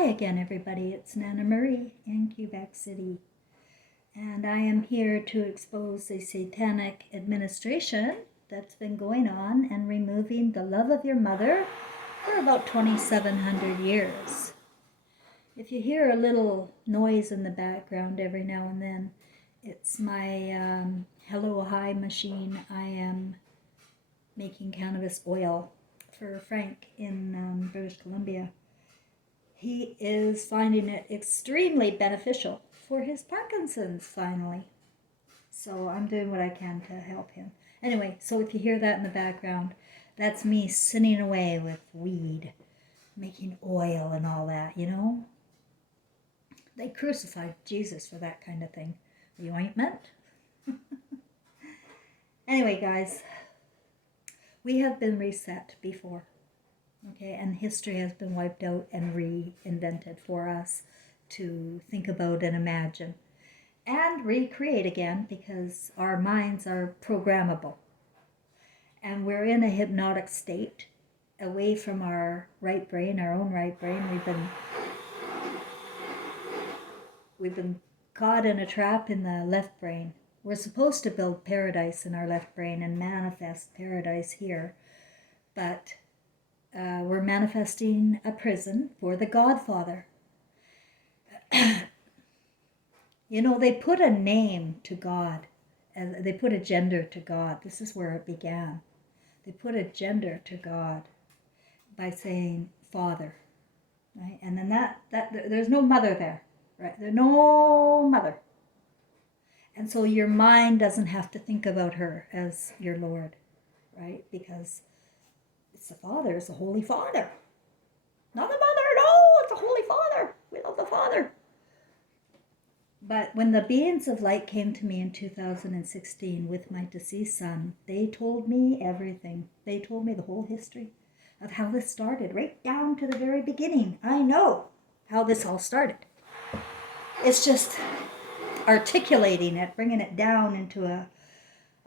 Hi again, everybody. It's Nana Marie in Quebec City, and I am here to expose the satanic administration that's been going on and removing the love of your mother for about 2,700 years. If you hear a little noise in the background every now and then, it's my Hello High machine. I am making cannabis oil for Frank in British Columbia. He is finding it extremely beneficial for his Parkinson's finally. So I'm doing what I can to help him. Anyway, so if you hear that in the background, that's me sitting away with weed, making oil and all that, you know? They crucified Jesus for that kind of thing. The ointment? Anyway, guys, we have been reset before. Okay, and history has been wiped out and reinvented for us to think about and imagine and recreate again, because our minds are programmable. And we're in a hypnotic state away from our right brain, our own right brain. We've been caught in a trap in the left brain. We're supposed to build paradise in our left brain and manifest paradise here, but we're manifesting a prison for the Godfather. You know, they put a name to God, and they put a gender to God. This is where it began. They put a gender to God by saying Father, right? And then that there's no mother there, right? There's no mother. And so your mind doesn't have to think about her as your Lord, right? Because it's the Father, it's the Holy Father. Not the Mother, no, it's the Holy Father. We love the Father. But when the beings of light came to me in 2016 with my deceased son, they told me everything. They told me the whole history of how this started, right down to the very beginning. I know how this all started. It's just articulating it, bringing it down into a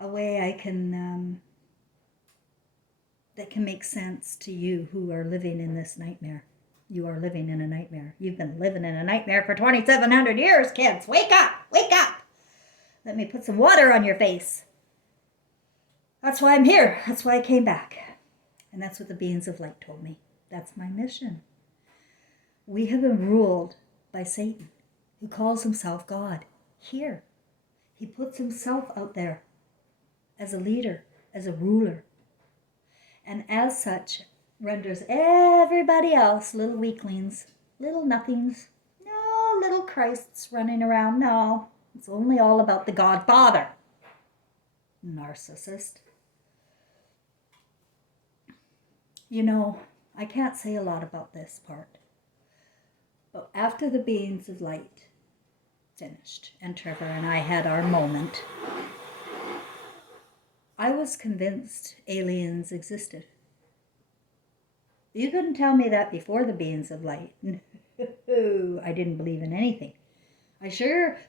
way I can that can make sense to you who are living in this nightmare. You are living in a nightmare. You've been living in a nightmare for 2,700 years, kids. Wake up! Wake up! Let me put some water on your face. That's why I'm here. That's why I came back. And that's what the beings of light told me. That's my mission. We have been ruled by Satan, who calls himself God. Here. He puts himself out there as a leader, as a ruler. And as such, renders everybody else little weaklings, little nothings, no little Christs running around. No, it's only all about the Godfather. Narcissist. You know, I can't say a lot about this part. But after the beings of light finished and Trevor and I had our moment, I was convinced aliens existed. You couldn't tell me that before the beings of light. I didn't believe in anything.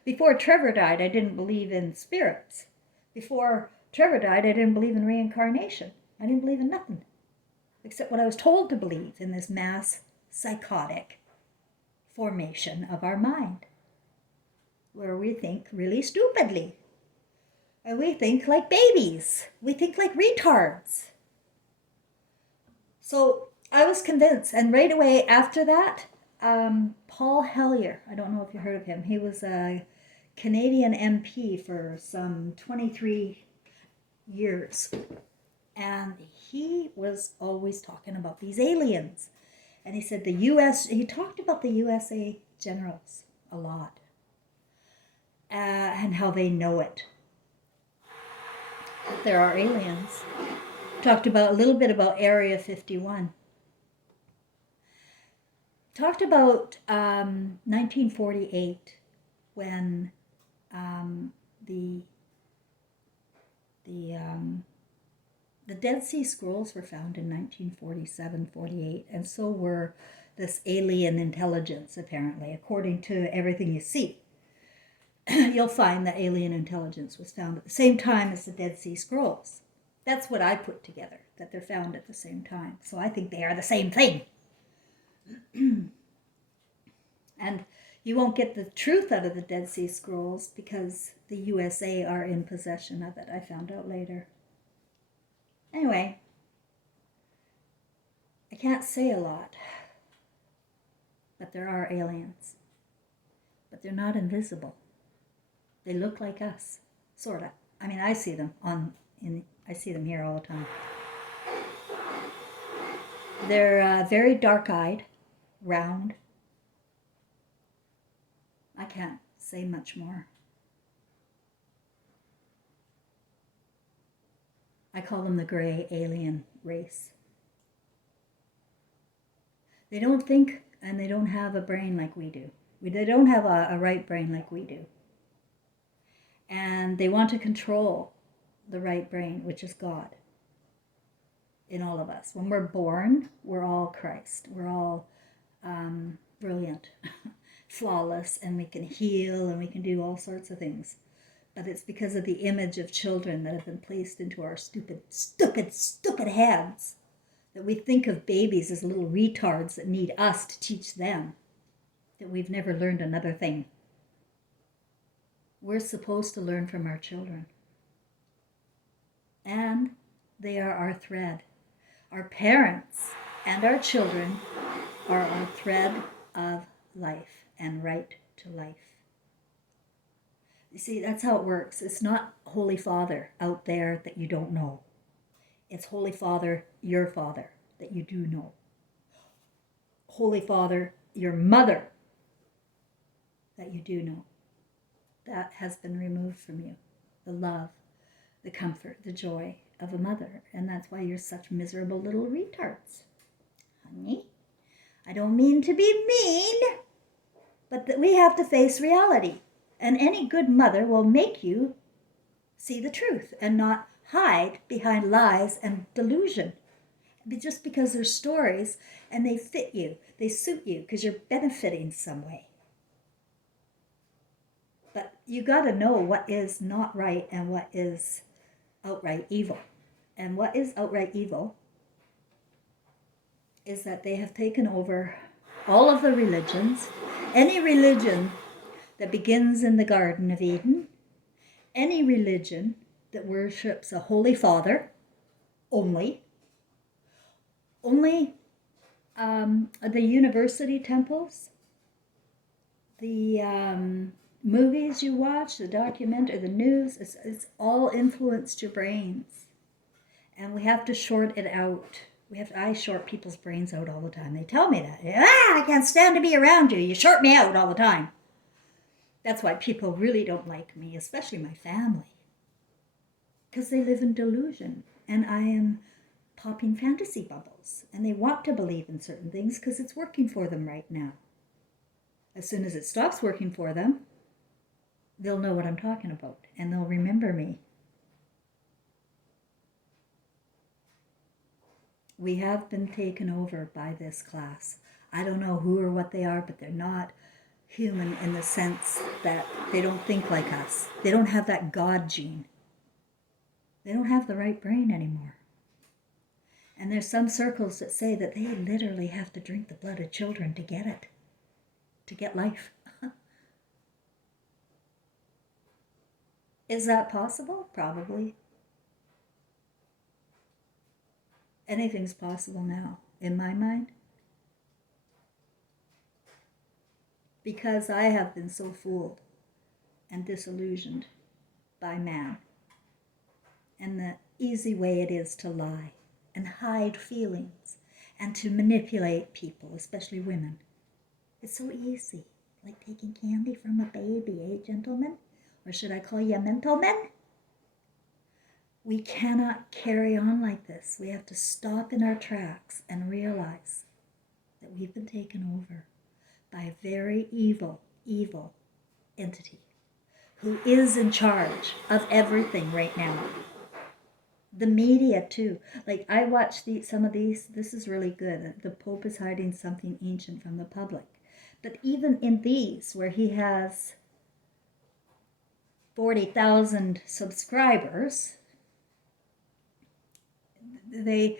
Before Trevor died, I didn't believe in spirits. Before Trevor died, I didn't believe in reincarnation. I didn't believe in nothing, except what I was told to believe in this mass psychotic formation of our mind, where we think really stupidly. And we think like babies. We think like retards. So I was convinced. And right away after that, Paul Hellyer, I don't know if you heard of him. He was a Canadian MP for some 23 years. And he was always talking about these aliens. And he said he talked about the USA generals a lot. And how they know it. There are aliens. Talked about a little bit about Area 51. Talked about 1948 when the Dead Sea Scrolls were found in 1947-48, and so were this alien intelligence, apparently, according to everything you see. You'll find that alien intelligence was found at the same time as the Dead Sea Scrolls. That's what I put together, that they're found at the same time. So I think they are the same thing. You won't get the truth out of the Dead Sea Scrolls because the USA are in possession of it, I found out later. Anyway, I can't say a lot, but there are aliens. But they're not invisible. They look like us, sort of. I mean, I see them I see them here all the time. They're very dark-eyed, round. I can't say much more. I call them the gray alien race. They don't think, and they don't have a brain like we do. They don't have a right brain like we do. And they want to control the right brain, which is God, in all of us. When we're born, we're all Christ. We're all brilliant, flawless, and we can heal and we can do all sorts of things. But it's because of the image of children that have been placed into our stupid heads that we think of babies as little retards that need us to teach them, that we've never learned another thing. We're supposed to learn from our children. And they are our thread. Our parents and our children are our thread of life and right to life. You see, that's how it works. It's not Holy Father out there that you don't know. It's Holy Father, your Father, that you do know. Holy Father, your mother, that you do know. That has been removed from you. The love, the comfort, the joy of a mother. And that's why you're such miserable little retards. Honey, I don't mean to be mean, but that we have to face reality. And any good mother will make you see the truth and not hide behind lies and delusion. Just because they're stories and they fit you, they suit you because you're benefiting some way. But you got to know what is not right and what is outright evil. And what is outright evil is that they have taken over all of the religions. Any religion that begins in the Garden of Eden, any religion that worships a Holy Father only the university temples, the movies you watch, the documentary, the news, it's all influenced your brains. And we have to short it out. I short people's brains out all the time. They tell me that. I can't stand to be around you. You short me out all the time. That's why people really don't like me, especially my family. Because they live in delusion. And I am popping fantasy bubbles. And they want to believe in certain things because it's working for them right now. As soon as it stops working for them, they'll know what I'm talking about. And they'll remember me. We have been taken over by this class. I don't know who or what they are, but they're not human in the sense that they don't think like us. They don't have that God gene. They don't have the right brain anymore. And there's some circles that say that they literally have to drink the blood of children to get it, to get life. Is that possible? Probably. Anything's possible now, in my mind. Because I have been so fooled and disillusioned by man. And the easy way it is to lie and hide feelings and to manipulate people, especially women. It's so easy, like taking candy from a baby, eh, gentlemen? Or should I call you mental men? We cannot carry on like this. We have to stop in our tracks and realize that we've been taken over by a very evil entity who is in charge of everything right now. The media too. Like I watched some of these. This is really good. The Pope is hiding something ancient from the public. But even in these, where he has 40,000 subscribers, they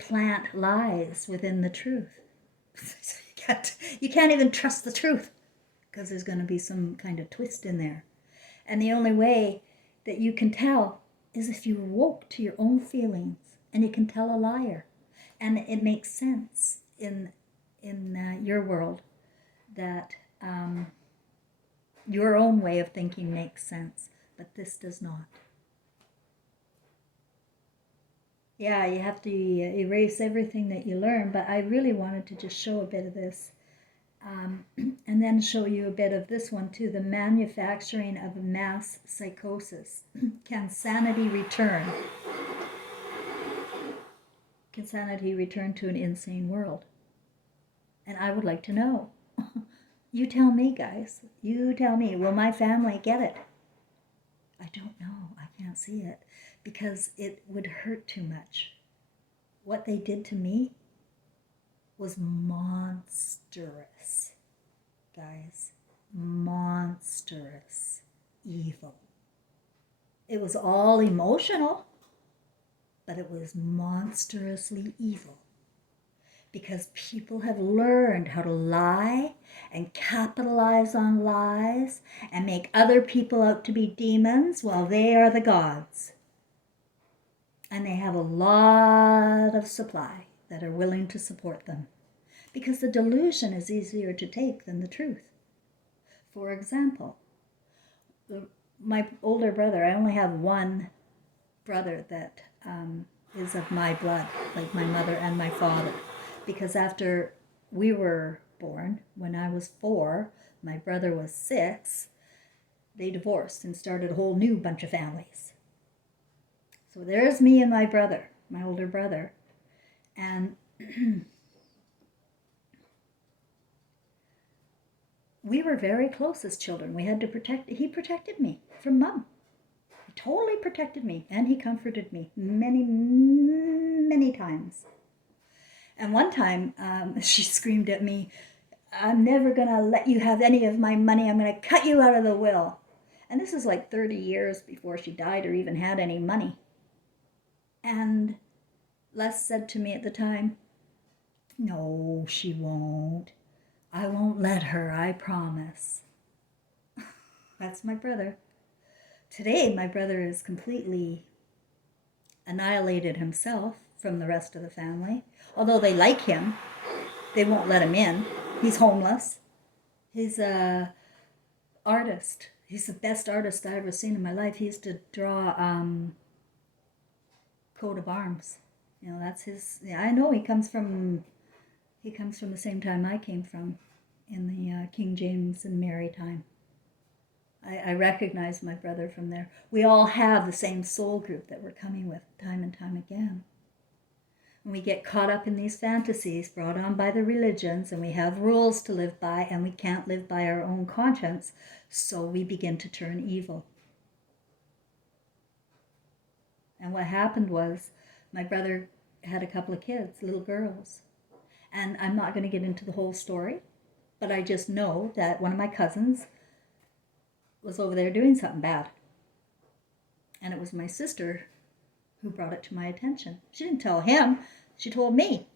plant lies within the truth. You can't even trust the truth because there's going to be some kind of twist in there. And the only way that you can tell is if you woke to your own feelings and you can tell a liar. And it makes sense in your world that your own way of thinking makes sense, but this does not. Yeah, you have to erase everything that you learn, but I really wanted to just show a bit of this. And then show you a bit of this one too, the manufacturing of mass psychosis. Can sanity return? Can sanity return to an insane world? And I would like to know. You tell me, guys. You tell me. Will my family get it? I don't know. I can't see it because it would hurt too much. What they did to me was monstrous, guys. Monstrous evil. It was all emotional, but it was monstrously evil. Because people have learned how to lie and capitalize on lies and make other people out to be demons while they are the gods. And they have a lot of supply that are willing to support them, because the delusion is easier to take than the truth. For example, my older brother, I only have one brother that is of my blood, like my mother and my father, because after we were born, when I was 4, my brother was 6, they divorced and started a whole new bunch of families. So there's me and my brother, my older brother, and we were very close as children. We had to he protected me from Mom. He totally protected me, and he comforted me many, many times. And one time, she screamed at me, "I'm never going to let you have any of my money. I'm going to cut you out of the will." And this is like 30 years before she died or even had any money. And Les said to me at the time, "No, she won't. I won't let her, I promise." That's my brother. Today, my brother is completely annihilated himself from the rest of the family. Although they like him, they won't let him in. He's homeless. He's a artist. He's the best artist I've ever seen in my life. He used to draw coat of arms. You know, that's his. Yeah, I know he comes from the same time I came from, in the King James and Mary time. I recognize my brother from there. We all have the same soul group that we're coming with time and time again. And we get caught up in these fantasies brought on by the religions, and we have rules to live by, and we can't live by our own conscience, so we begin to turn evil. And what happened was, my brother had a couple of kids, little girls. And I'm not going to get into the whole story, but I just know that one of my cousins was over there doing something bad. And it was my sister who brought it to my attention. She didn't tell him, she told me.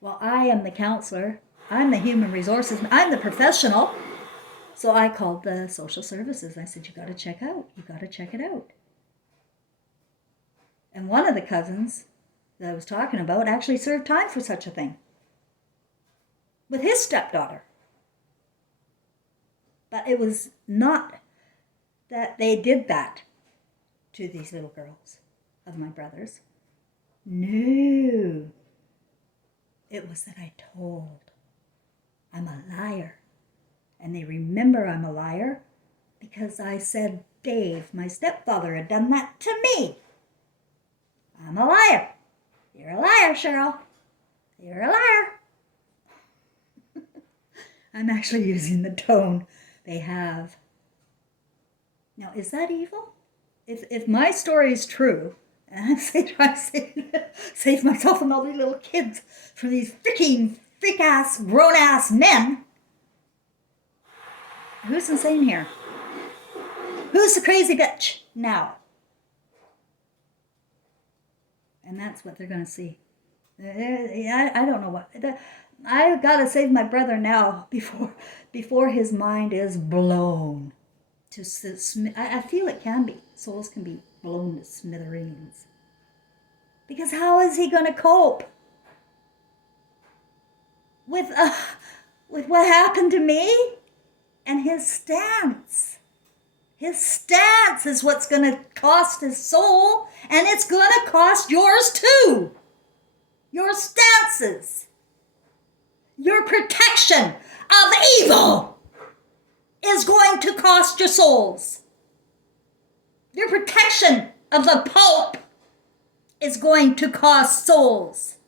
Well, I am the counselor, I'm the human resources, I'm the professional. So I called the social services. I said, you got to check it out. And one of the cousins that I was talking about actually served time for such a thing with his stepdaughter. But it was not that they did that to these little girls of my brothers. No. It was that I told. I'm a liar. And they remember I'm a liar because I said Dave, my stepfather, had done that to me. I'm a liar. You're a liar, Cheryl. You're a liar. I'm actually using the tone they have. Now, is that evil? If my story is true, and I try to save myself and all these little kids from these freak-ass, grown-ass men, who's insane here? Who's the crazy bitch now? And that's what they're going to see. I don't know what. I've got to save my brother now before his mind is blown to I feel it can be. Souls can be blown to smithereens. Because how is he going to cope with what happened to me and his stance? His stance is what's going to cost his soul, and it's going to cost yours too. Your stances, your protection of evil is going to cost your souls. Your protection of the Pope is going to cost souls.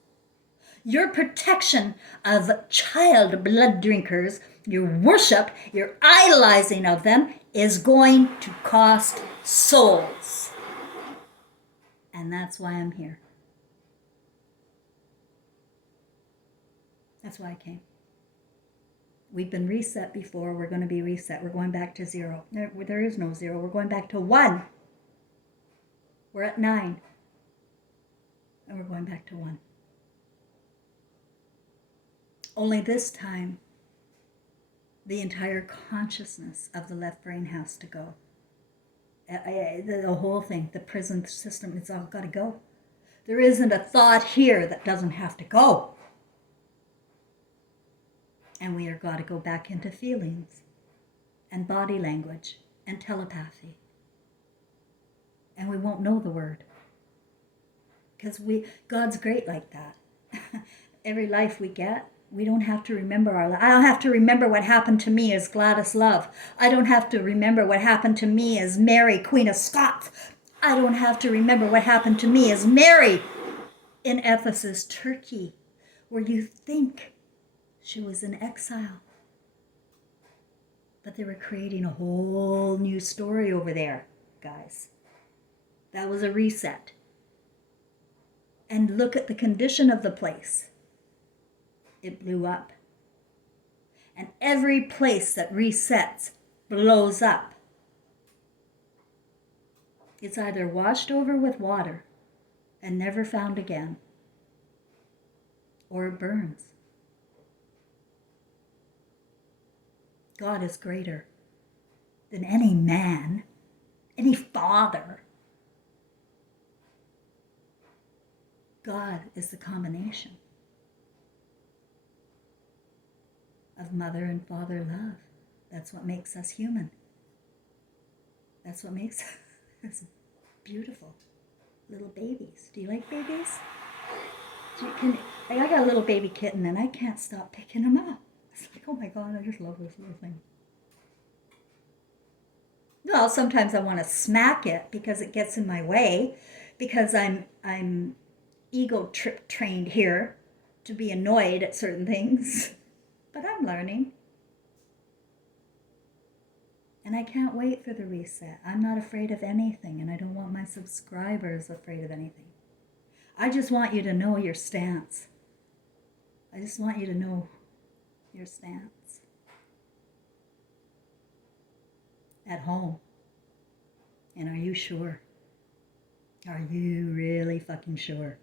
Your protection of child blood drinkers, your worship, your idolizing of them is going to cost souls. And that's why I'm here. That's why I came. We've been reset before. We're going to be reset. We're going back to 0. There is no 0. We're going back to 1. We're at 9. And we're going back to 1. Only this time, the entire consciousness of the left brain has to go. The whole thing, the prison system, it's all got to go. There isn't a thought here that doesn't have to go. And we are got to go back into feelings and body language and telepathy. And we won't know the word. Because God's great like that. Every life we get, we don't have to remember our life. I don't have to remember what happened to me as Gladys Love. I don't have to remember what happened to me as Mary, Queen of Scots. I don't have to remember what happened to me as Mary in Ephesus, Turkey, where you think she was in exile. But they were creating a whole new story over there, guys. That was a reset. And look at the condition of the place. It blew up. And every place that resets blows up. It's either washed over with water and never found again, or it burns. God is greater than any man, any father. God is the combination of mother and father love. That's what makes us human. That's what makes us beautiful little babies. Do you like babies? I got a little baby kitten and I can't stop picking him up. It's like, oh my God, I just love this little thing. Well, sometimes I want to smack it because it gets in my way, because I'm ego trip trained here to be annoyed at certain things. But I'm learning. And I can't wait for the reset. I'm not afraid of anything, and I don't want my subscribers afraid of anything. I just want you to know your stance. I just want you to know your stance. At home. And are you sure? Are you really fucking sure?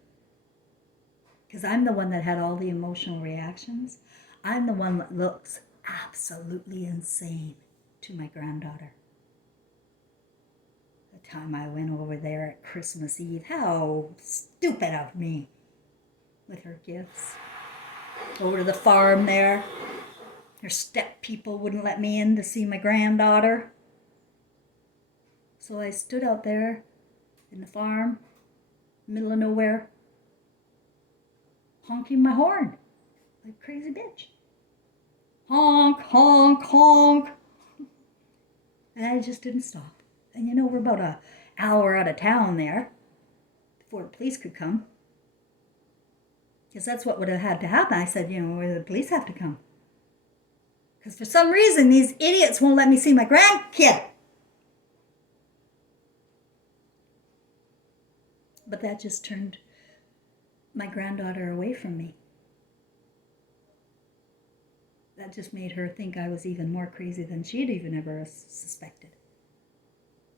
Because I'm the one that had all the emotional reactions. I'm the one that looks absolutely insane to my granddaughter. The time I went over there at Christmas Eve, how stupid of me, with her gifts. Over to the farm there. Her step people wouldn't let me in to see my granddaughter. So I stood out there in the farm, middle of nowhere, honking my horn like a crazy bitch. Honk, honk, honk. And I just didn't stop. And you know, we're about an hour out of town there before the police could come. Because that's what would have had to happen. I said, you know, the police have to come. Because for some reason, these idiots won't let me see my grandkid. But that just turned my granddaughter away from me. That just made her think I was even more crazy than she'd even ever suspected.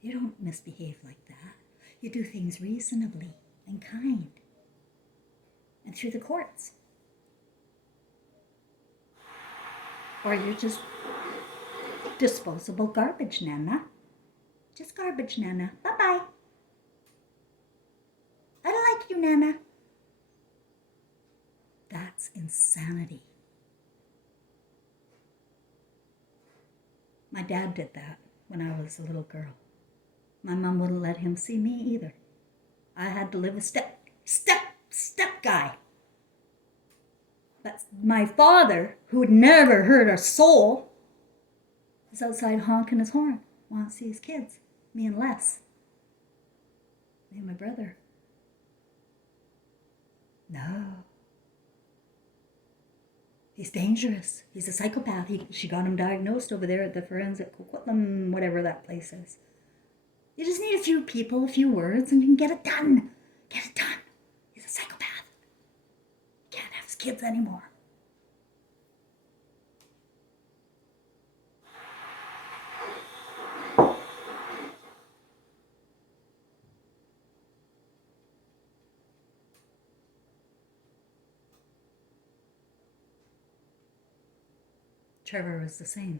You don't misbehave like that. You do things reasonably and kind. And through the courts. Or you're just disposable garbage, Nana. Just garbage, Nana. Bye-bye. I don't like you, Nana. That's insanity. My dad did that when I was a little girl. My mom wouldn't let him see me either. I had to live with step guy. But my father, who would never hurt a soul, is outside honking his horn. Wants to see his kids. Me and Les. Me and my brother. No. He's dangerous. He's a psychopath. She got him diagnosed over there at the forensic Coquitlam, whatever that place is. You just need a few people, a few words, and you can get it done. Get it done. He's a psychopath. Can't have his kids anymore. Trevor was the same.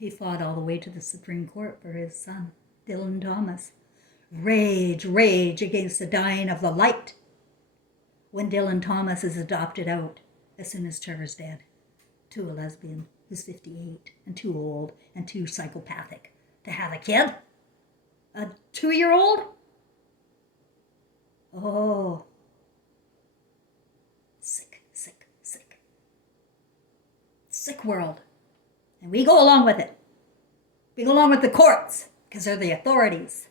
He fought all the way to the Supreme Court for his son, Dylan Thomas. Rage against the dying of the light. When Dylan Thomas is adopted out, as soon as Trevor's dead, to a lesbian who's 58 and too old and too psychopathic to have a kid. A 2-year-old? Oh. Sick world. And we go along with it. We go along with the courts because they're the authorities.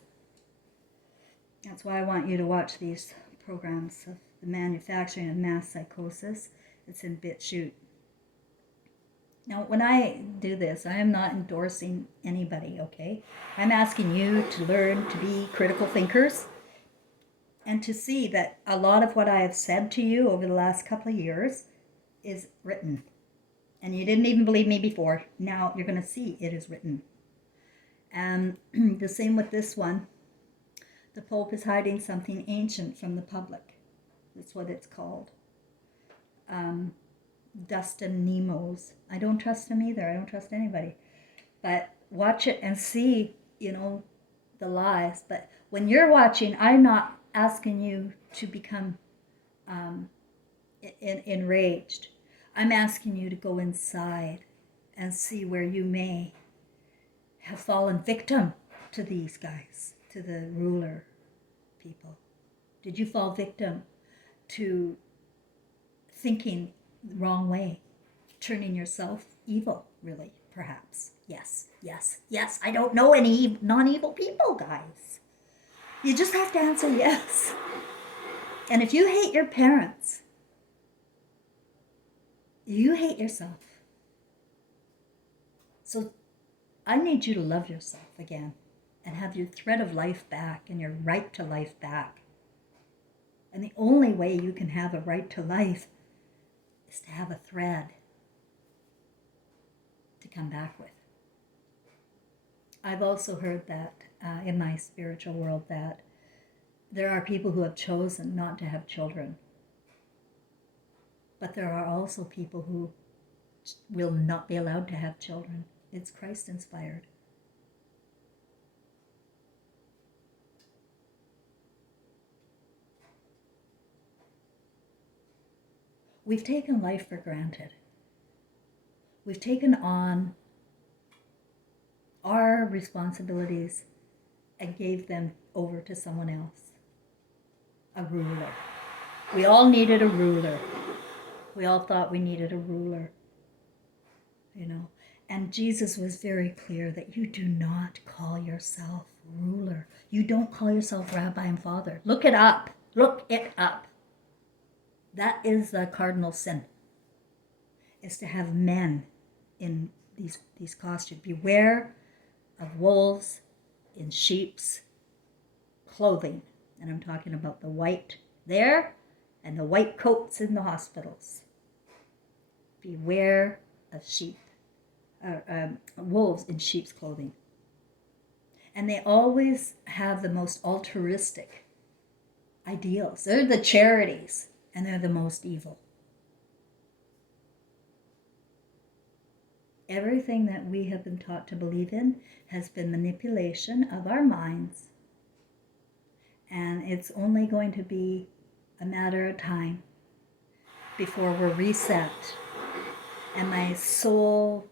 That's why I want you to watch these programs of the manufacturing of mass psychosis. It's in BitChute. Now, when I do this, I am not endorsing anybody, okay? I'm asking you to learn to be critical thinkers and to see that a lot of what I have said to you over the last couple of years is written. And you didn't even believe me before. Now you're going to see it is written. And the same with this one. The Pope is hiding something ancient from the public. That's what it's called. Dustin Nemos. I don't trust him either. I don't trust anybody. But watch it and see, the lies. But when you're watching, I'm not asking you to become enraged. I'm asking you to go inside and see where you may have fallen victim to these guys, to the ruler people. Did you fall victim to thinking the wrong way, turning yourself evil, really, perhaps? Yes. I don't know any non-evil people, guys. You just have to answer yes. And if you hate your parents, you hate yourself. So I need you to love yourself again and have your thread of life back and your right to life back. And the only way you can have a right to life is to have a thread to come back with. I've also heard that in my spiritual world that there are people who have chosen not to have children. But there are also people who will not be allowed to have children. It's Christ-inspired. We've taken life for granted. We've taken on our responsibilities and gave them over to someone else. A ruler. We all needed a ruler. We all thought we needed a ruler, And Jesus was very clear that you do not call yourself ruler. You don't call yourself rabbi and father. Look it up. Look it up. That is the cardinal sin, is to have men in these costumes. Beware of wolves in sheep's clothing. And I'm talking about the white there and the white coats in the hospitals. Beware of wolves in sheep's clothing. And they always have the most altruistic ideals. They're the charities, and they're the most evil. everything that we have been taught to believe in has been manipulation of our minds. And it's only going to be a matter of time before we're reset. And my soul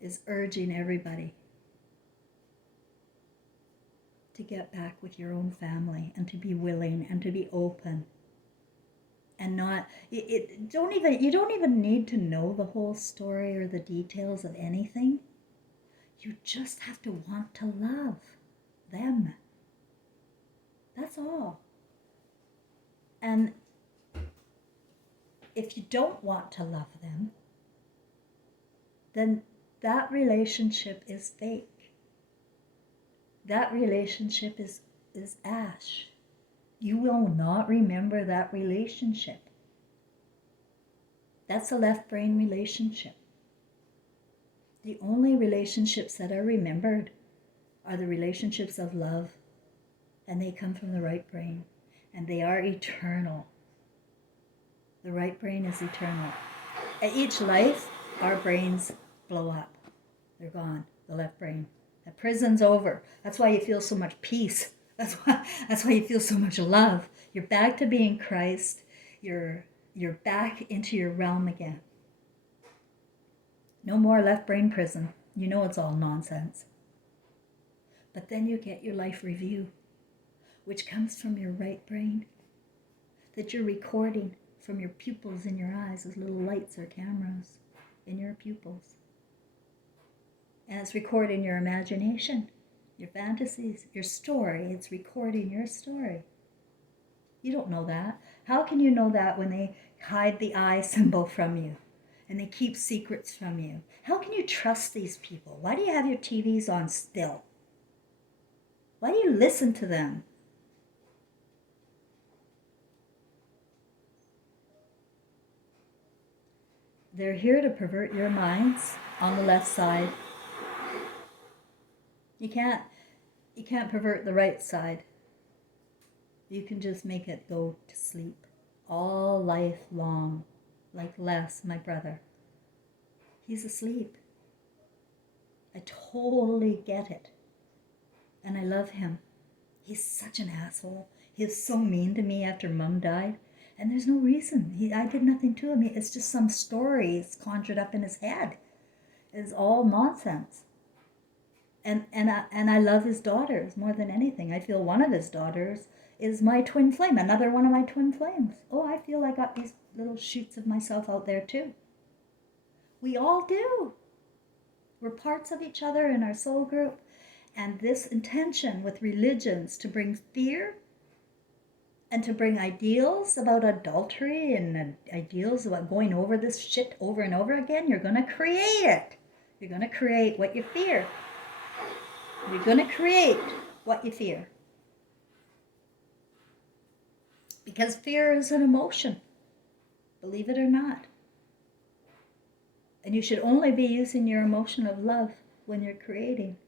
is urging everybody to get back with your own family and to be willing and to be open. And not, you don't even need to know the whole story or the details of anything. You just have to want to love them. That's all. And if you don't want to love them, then that relationship is fake. That relationship is ash. You will not remember that relationship. That's a left brain relationship. The only relationships that are remembered are the relationships of love, and they come from the right brain, and they are eternal. The right brain is eternal. At each life, our brains blow up. They're gone, the left brain. The prison's over. That's why you feel so much peace. That's why you feel so much love. You're back to being Christ. You're back into your realm again. No more left brain prison. You know it's all nonsense. But then you get your life review, which comes from your right brain, that you're recording from your pupils in your eyes as little lights or cameras in your pupils. And it's recording your imagination, your fantasies, your story. It's recording your story. You don't know that. How can you know that when they hide the eye symbol from you and they keep secrets from you? How can you trust these people? Why do you have your TVs on still? Why do you listen to them? They're here to pervert your minds on the left side. You can't pervert the right side. You can just make it go to sleep all life long, like Les, my brother. He's asleep. I totally get it. And I love him. He's such an asshole. He was so mean to me after Mom died. And there's no reason. I did nothing to him. It's just some stories conjured up in his head. It's all nonsense. And I love his daughters more than anything. I feel one of his daughters is my twin flame, another one of my twin flames. Oh, I feel I got these little shoots of myself out there too. We all do. We're parts of each other in our soul group. And this intention with religions to bring fear and to bring ideals about adultery and ideals about going over this shit over and over again, you're going to create it. You're going to create what you fear. You're going to create what you fear. Because fear is an emotion, believe it or not. And you should only be using your emotion of love when you're creating.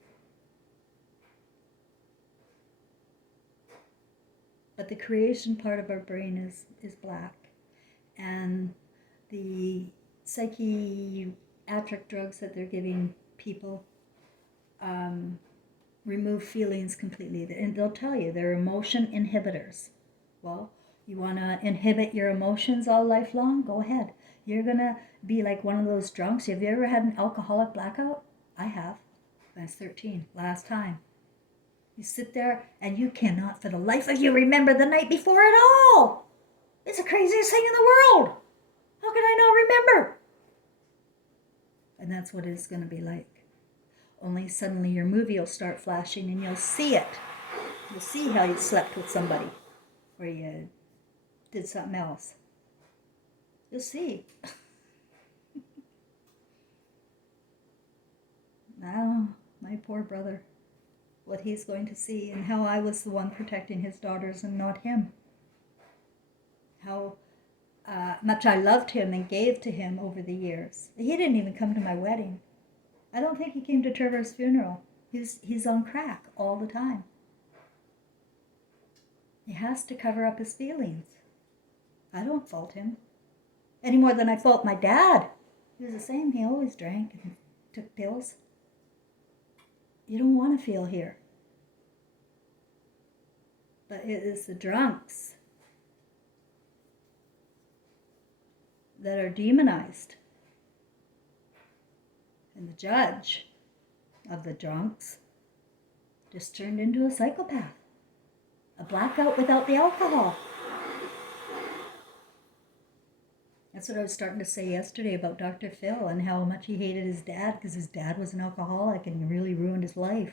But the creation part of our brain is black. And the psychiatric drugs that they're giving people remove feelings completely. And they'll tell you they're emotion inhibitors. Well, you want to inhibit your emotions all life long? Go ahead. You're going to be like one of those drunks. Have you ever had an alcoholic blackout? I have. When I was 13, last time. You sit there and you cannot for the life of you remember the night before at all. It's the craziest thing in the world. How can I not remember? And that's what it's going to be like. Only suddenly your movie will start flashing and you'll see it. You'll see how you slept with somebody or you did something else. You'll see. Now, my poor brother, what he's going to see and how I was the one protecting his daughters and not him. How much I loved him and gave to him over the years. He didn't even come to my wedding. I don't think he came to Trevor's funeral. He's on crack all the time. He has to cover up his feelings. I don't fault him any more than I fault my dad. He was the same. He always drank and took pills. You don't want to feel here. But it is the drunks that are demonized. And the judge of the drunks just turned into a psychopath. A blackout without the alcohol. That's what I was starting to say yesterday about Dr. Phil and how much he hated his dad because his dad was an alcoholic and he really ruined his life.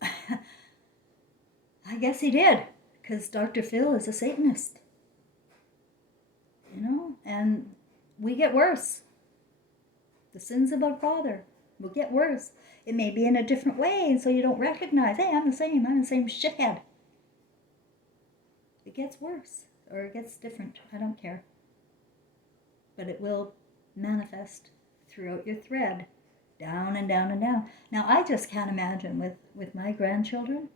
I guess he did, because Dr. Phil is a Satanist. And we get worse. The sins of our father will get worse. It may be in a different way, and so you don't recognize, hey, I'm the same shithead. It gets worse, or it gets different. I don't care. But it will manifest throughout your thread, down and down and down. Now, I just can't imagine with my grandchildren.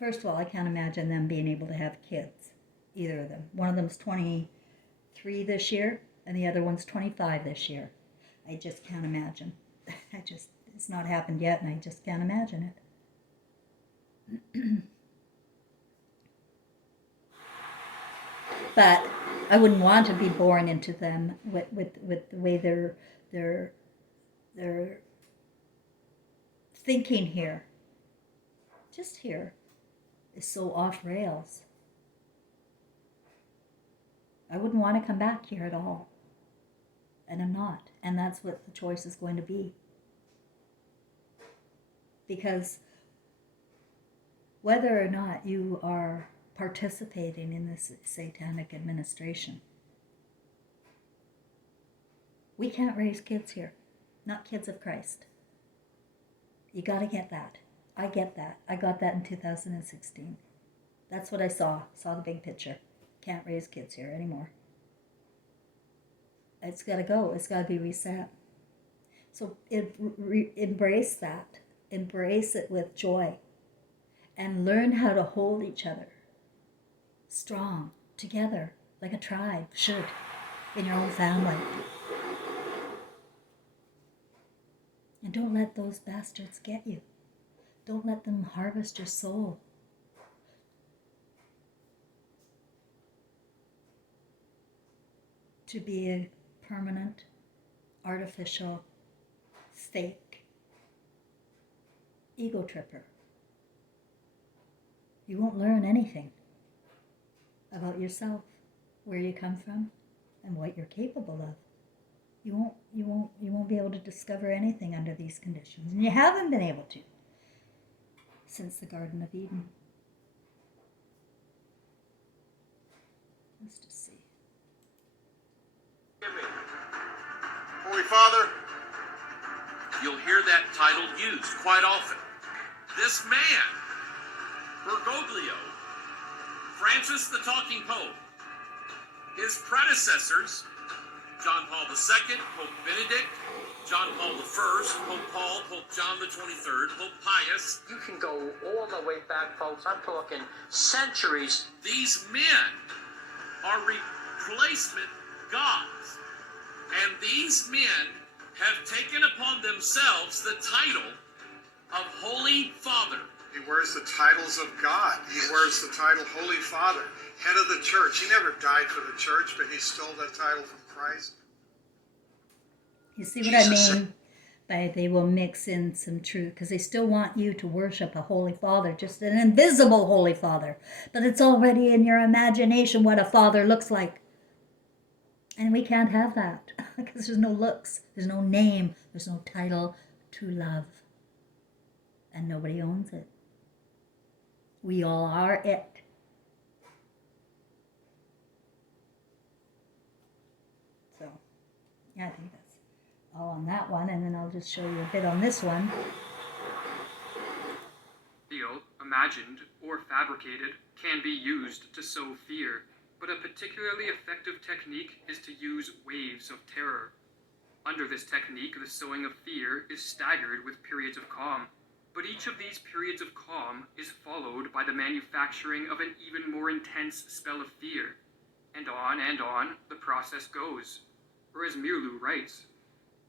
First of all, I can't imagine them being able to have kids, either of them. One of them's 23 this year, and the other one's 25 this year. I just can't imagine. It's not happened yet, and I just can't imagine it. But I wouldn't want to be born into them with the way they're thinking here. Just here is so off rails. I wouldn't want to come back here at all. And I'm not. And that's what the choice is going to be. Because whether or not you are participating in this satanic administration, we can't raise kids here. Not kids of Christ. You got to get that. I get that. I got that in 2016. That's what I saw. Saw the big picture. Can't raise kids here anymore. It's got to go. It's got to be reset. So embrace that. Embrace it with joy. And learn how to hold each other strong, together, like a tribe should, in your own family. And don't let those bastards get you. Don't let them harvest your soul. To be a permanent, artificial, fake ego tripper. You won't learn anything about yourself, where you come from, and what you're capable of. You won't be able to discover anything under these conditions, and you haven't been able to since the Garden of Eden. Let's just see. Holy Father, you'll hear that title used quite often. This man, Bergoglio, Francis the Talking Pope, his predecessors, John Paul II, Pope Benedict, John Paul I, Pope Paul, Pope John the 23rd, Pope Pius. You can go all the way back, folks. I'm talking centuries. These men are replacement gods. And these men have taken upon themselves the title of Holy Father. He wears the titles of God. He wears the title Holy Father, head of the church. He never died for the church, but he stole that title from Christ. You see what I mean by they will mix in some truth, because they still want you to worship a Holy Father, just an invisible Holy Father. But it's already in your imagination what a father looks like. And we can't have that, because there's no looks, there's no name, there's no title to love. And nobody owns it. We all are it. So, yeah, I think that's all on that one, and then I'll just show you a bit on this one. Real, imagined, or fabricated can be used to sow fear, but a particularly effective technique is to use waves of terror. Under this technique, the sowing of fear is staggered with periods of calm, but each of these periods of calm is followed by the manufacturing of an even more intense spell of fear. And on the process goes. or as Mirlu writes,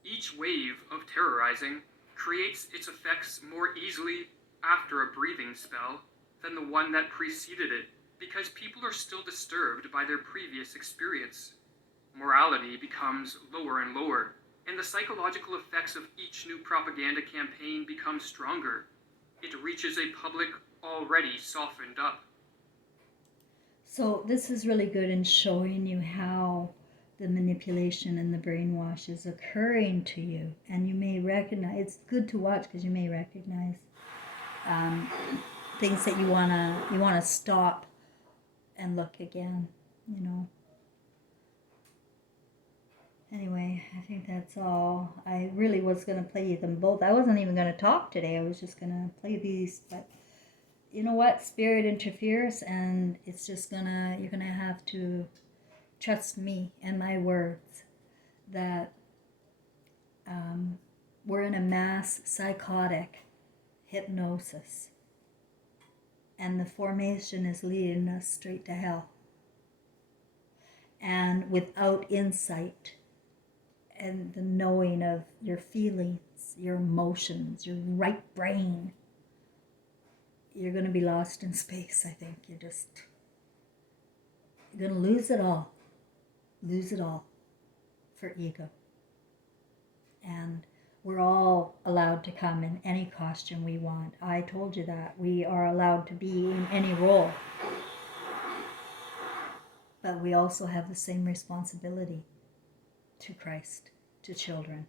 each wave of terrorizing creates its effects more easily after a breathing spell than the one that preceded it, because people are still disturbed by their previous experience. Morality becomes lower and lower, and the psychological effects of each new propaganda campaign become stronger. It reaches a public already softened up. So this is really good in showing you how the manipulation and the brainwash is occurring to you, and you may recognize. It's good to watch because you may recognize things that you wanna stop and look again. Anyway, I think that's all. I really was gonna play them both. I wasn't even gonna talk today. I was just gonna play these, but you know what? Spirit interferes, and it's just you're gonna have to trust me and my words that we're in a mass psychotic hypnosis, and the formation is leading us straight to hell. And without insight and the knowing of your feelings, your emotions, your right brain, you're going to be lost in space, I think. You're going to lose it all. Lose it all for ego. And we're all allowed to come in any costume we want. I told you that. We are allowed to be in any role. But we also have the same responsibility to Christ, to children.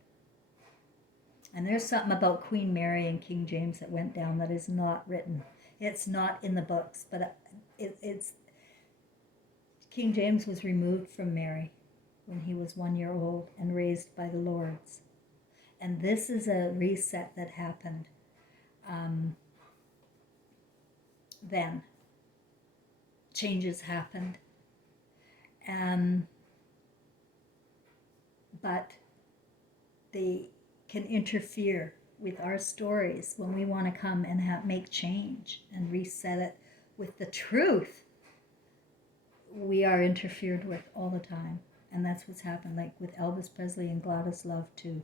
And there's something about Queen Mary and King James that went down that is not written. It's not in the books, but it's King James was removed from Mary when he was 1 year old and raised by the Lords. And this is a reset that happened then. Changes happened. But they can interfere with our stories when we want to come and make change and reset it with the truth. We are interfered with all the time, and that's what's happened. Like with Elvis Presley and Gladys Love too,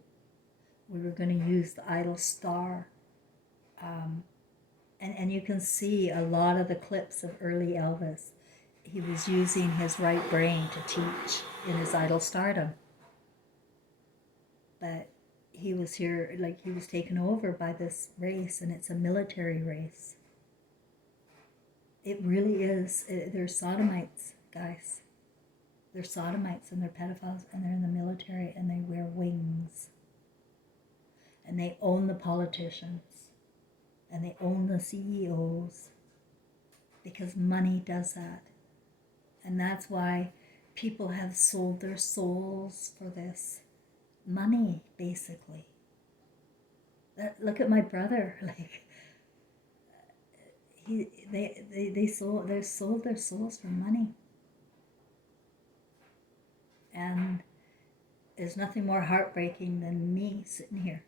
we were going to use the idol star, and you can see a lot of the clips of early Elvis. He was using his right brain to teach in his idol stardom, but he was here, like he was taken over by this race, and it's a military race. It really is. They're sodomites, guys. They're sodomites, and they're pedophiles, and they're in the military, and they wear wings. And they own the politicians, and they own the CEOs, because money does that. And that's why people have sold their souls for this. Money, basically. Look at my brother. Like, they sold their souls for money. And there's nothing more heartbreaking than me sitting here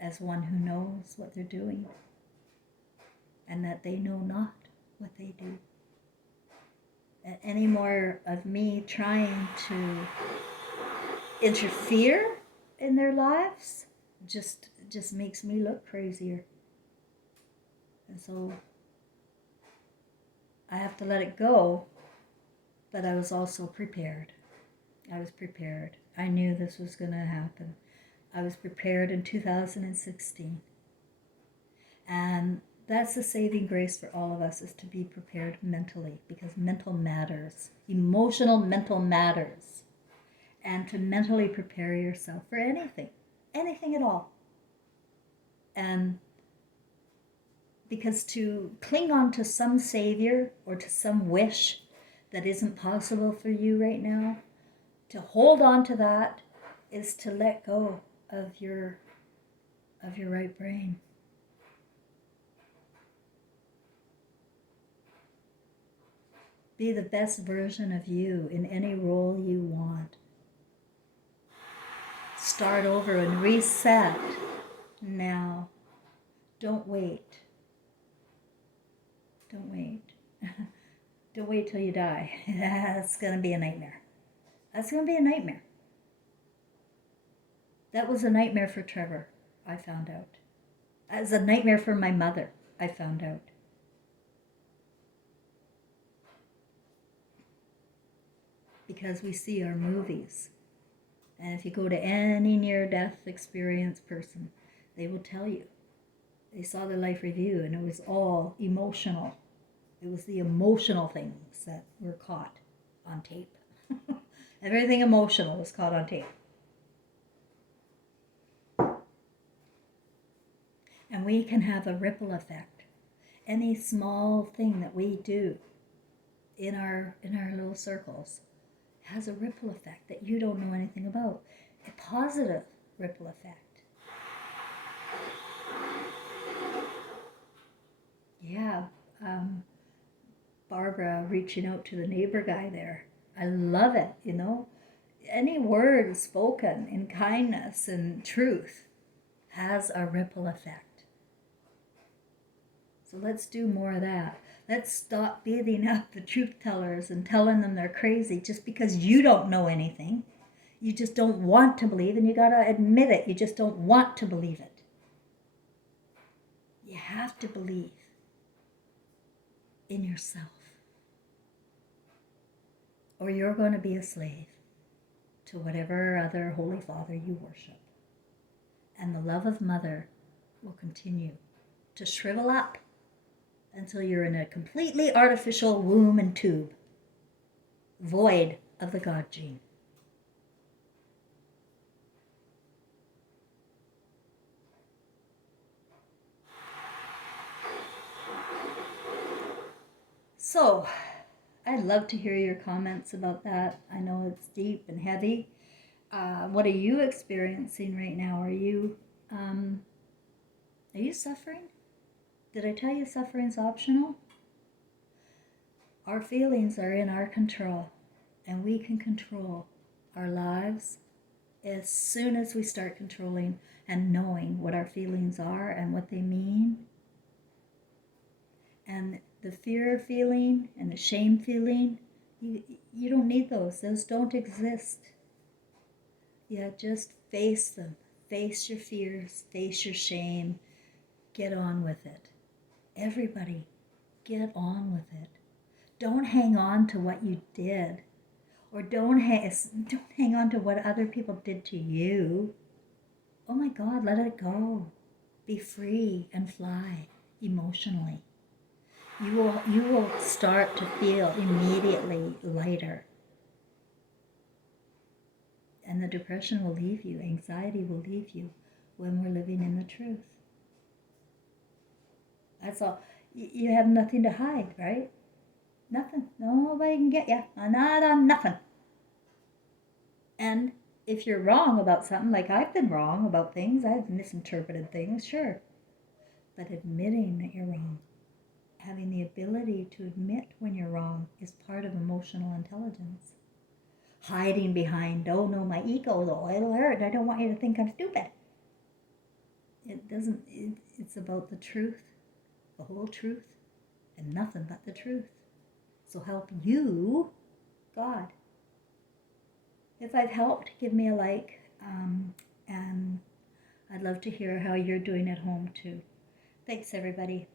as one who knows what they're doing, and that they know not what they do. Any more of me trying to interfere in their lives just makes me look crazier. And so I have to let it go, but I was also prepared. I was prepared. I knew this was going to happen. I was prepared in 2016. And that's the saving grace for all of us, is to be prepared mentally, because mental matters. Emotional mental matters. And to mentally prepare yourself for anything at all. And because to cling on to some savior or to some wish that isn't possible for you right now, to hold on to that is to let go of your right brain. Be the best version of you in any role you want. Start over and reset now. Don't wait. Don't wait. Don't wait till you die. That's going to be a nightmare. That's going to be a nightmare. That was a nightmare for Trevor, I found out. It was a nightmare for my mother, I found out. Because we see our movies. And if you go to any near-death experience person, they will tell you. They saw the life review and it was all emotional. It was the emotional things that were caught on tape. Everything emotional was caught on tape. And we can have a ripple effect. Any small thing that we do in our little circles has a ripple effect that you don't know anything about. A positive ripple effect. Yeah, Barbara reaching out to the neighbor guy there. I love it, you know. Any word spoken in kindness and truth has a ripple effect. So let's do more of that. Let's stop beating up the truth tellers and telling them they're crazy just because you don't know anything. You just don't want to believe, and you got to admit it. You just don't want to believe it. You have to believe in yourself, or you're going to be a slave to whatever other Holy Father you worship. And the love of Mother will continue to shrivel up until you're in a completely artificial womb and tube, void of the God gene. So, I'd love to hear your comments about that. I know it's deep and heavy. What are you experiencing right now? Are you suffering? Did I tell you suffering's optional? Our feelings are in our control, and we can control our lives as soon as we start controlling and knowing what our feelings are and what they mean. And the fear feeling and the shame feeling, you don't need those. Those don't exist. Yeah, just face them. Face your fears, face your shame. Get on with it. Everybody, get on with it. Don't hang on to what you did, or don't hang on to what other people did to you. Oh my God, let it go. Be free and fly emotionally. You will start to feel immediately lighter. And the depression will leave you, anxiety will leave you when we're living in the truth. That's all. You have nothing to hide, right? Nothing. Nobody can get you. Not on nothing. And if you're wrong about something, like I've been wrong about things, I've misinterpreted things, sure. But admitting that you're wrong, having the ability to admit when you're wrong, is part of emotional intelligence. Hiding behind, oh no, my ego, though, it'll hurt. I don't want you to think I'm stupid. It doesn't, it's about the truth, the whole truth, and nothing but the truth. So help you, God. If I've helped, give me a like, and I'd love to hear how you're doing at home too. Thanks, everybody.